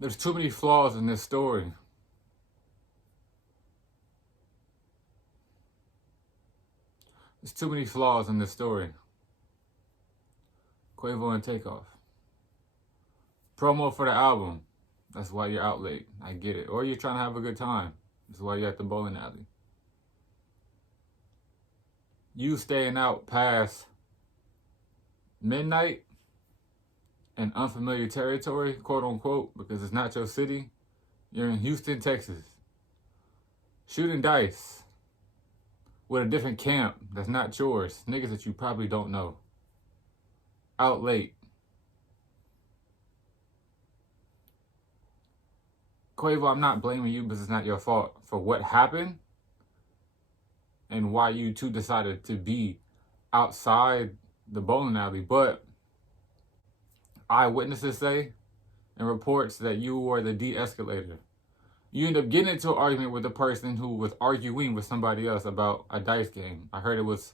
There's too many flaws in this story. There's too many flaws in this story. Quavo and Takeoff. Promo for the album. That's why you're out late. I get it. Or you're trying to have a good time. That's why you're at the bowling alley. You staying out past midnight in unfamiliar territory, quote unquote, because it's not your city. You're in Houston, Texas. Shooting dice with a different camp that's not yours. Niggas that you probably don't know. Out late. Quavo, I'm not blaming you because it's not your fault for what happened and why you two decided to be outside the bowling alley. But eyewitnesses say and reports that you were the de-escalator. You end up getting into an argument with the person who was arguing with somebody else about a dice game. I heard it was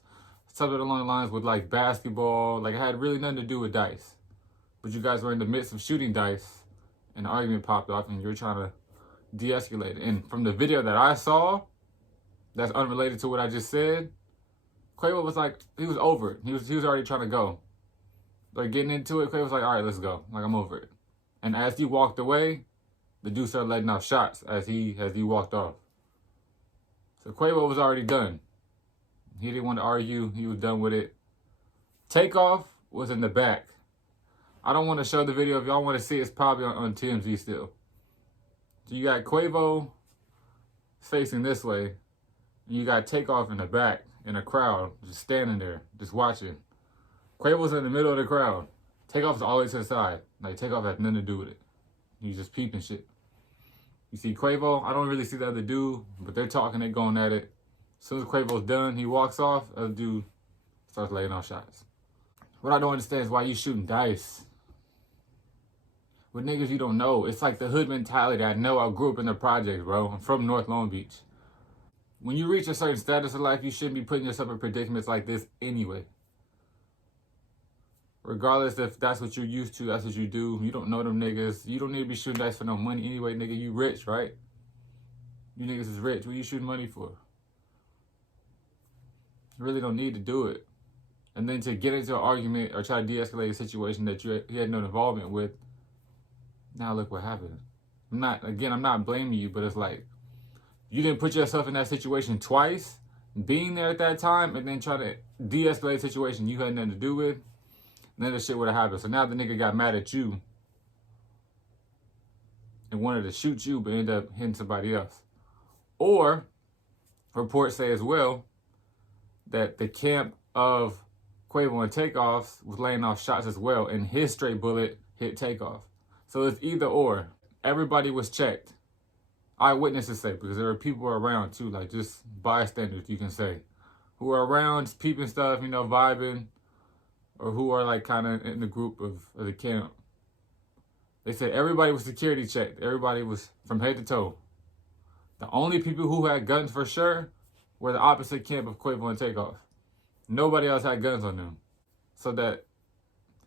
something along the lines with like basketball. Like it had really nothing to do with dice. But you guys were in the midst of shooting dice and the argument popped off and you were trying to de-escalate it. And from the video that I saw, that's unrelated to what I just said, Quavo was like, he was over it. He was already trying to go. Like getting into it, Quavo was like, all right, let's go. Like, I'm over it. And as he walked away, the dude started letting off shots as he walked off. So Quavo was already done. He didn't want to argue. He was done with it. Takeoff was in the back. I don't want to show the video. If y'all want to see it, it's probably on TMZ still. So you got Quavo facing this way. And you got Takeoff in the back in a crowd, just standing there, just watching. Quavo's in the middle of the crowd. Takeoff's always to the side. Like, Takeoff has nothing to do with it. He's just peeping shit. You see Quavo, I don't really see the other dude, but they're talking, they're going at it. As soon as Quavo's done, he walks off, the other dude starts laying off shots. What I don't understand is why you shooting dice with niggas you don't know. It's like the hood mentality. I know I grew up in the projects, bro. I'm from North Long Beach. When you reach a certain status in life, you shouldn't be putting yourself in predicaments like this anyway. Regardless if that's what you're used to, that's what you do. You don't know them niggas. You don't need to be shooting dice for no money anyway, nigga. You rich, right? You niggas is rich. What you shooting money for? You really don't need to do it. And then to get into an argument or try to de-escalate a situation that you had no involvement with, now look what happened. I'm not blaming you, but it's like, you didn't put yourself in that situation twice, being there at that time, and then try to de-escalate a situation you had nothing to do with, then the shit would have happened. So now the nigga got mad at you and wanted to shoot you, but ended up hitting somebody else. Or, reports say as well, that the camp of Quavo and Takeoff was laying off shots as well, and his straight bullet hit Takeoff. So it's either or. Everybody was checked. Eyewitnesses say, because there were people around too, like just bystanders, you can say, who are around, just peeping stuff, you know, vibing, or who are like kind of in the group of the camp. They said everybody was security checked. Everybody was from head to toe. The only people who had guns for sure were the opposite camp of Quavo and Takeoff. Nobody else had guns on them. So that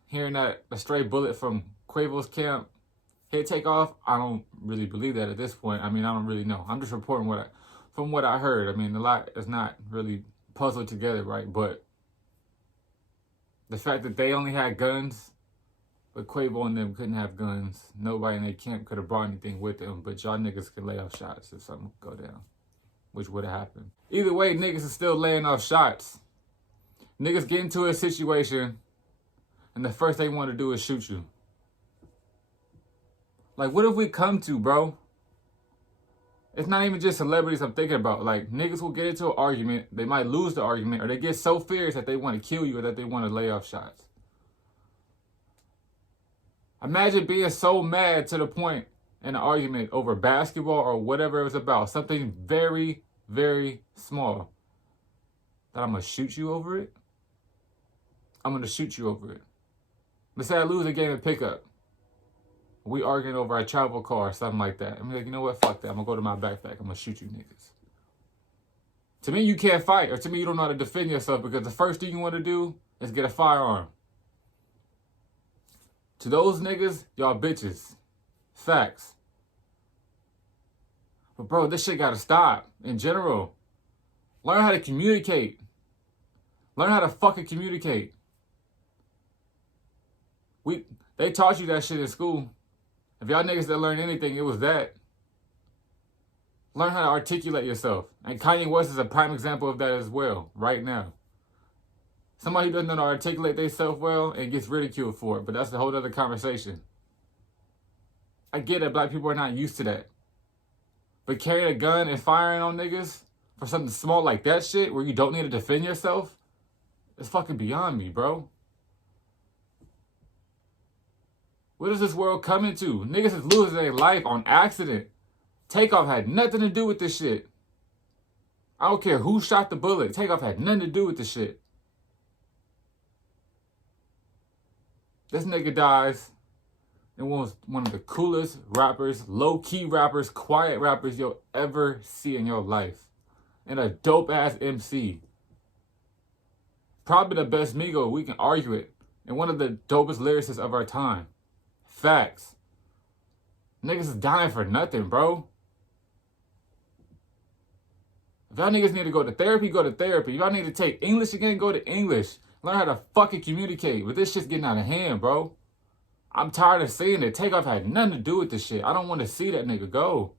hearing that a stray bullet from Quavo's camp hit Takeoff, I don't really believe that at this point. I mean, I don't really know. I'm just reporting from what I heard. I mean, a lot is not really puzzled together, right? But the fact that they only had guns, but Quavo and them couldn't have guns. Nobody in their camp could have brought anything with them, but y'all niggas could lay off shots if something go down, which would have happened. Either way, niggas is still laying off shots. Niggas get into a situation, and the first they want to do is shoot you. Like, what have we come to, bro? It's not even just celebrities I'm thinking about. Like, niggas will get into an argument, they might lose the argument, or they get so fierce that they want to kill you or that they want to lay off shots. Imagine being so mad to the point in an argument over basketball or whatever it was about, something very, very small, that I'm going to shoot you over it? I'm going to shoot you over it. Let's say I lose a game of pickup. We arguing over a travel car or something like that. I'm like, you know what? Fuck that. I'm going to go to my backpack. I'm going to shoot you niggas. To me, you can't fight. Or to me, you don't know how to defend yourself, because the first thing you want to do is get a firearm. To those niggas, y'all bitches. Facts. But bro, this shit gotta stop in general. Learn how to communicate. Learn how to fucking communicate. They taught you that shit in school. If y'all niggas that learned anything, it was that. Learn how to articulate yourself. And Kanye West is a prime example of that as well, right now. Somebody who doesn't know how to articulate themselves well and gets ridiculed for it, but that's a whole other conversation. I get that black people are not used to that. But carrying a gun and firing on niggas for something small like that shit, where you don't need to defend yourself, is fucking beyond me, bro. What is this world coming to? Niggas is losing their life on accident. Takeoff had nothing to do with this shit. I don't care who shot the bullet. Takeoff had nothing to do with this shit. This nigga dies and was one of the coolest rappers, low-key rappers, quiet rappers you'll ever see in your life. And a dope-ass MC. Probably the best Migo, we can argue it. And one of the dopest lyricists of our time. Facts. Niggas is dying for nothing, bro. If y'all niggas need to go to therapy, go to therapy. If y'all need to take English again, go to English. Learn how to fucking communicate. But this shit's getting out of hand, bro. I'm tired of seeing it. Takeoff had nothing to do with this shit. I don't want to see that nigga go.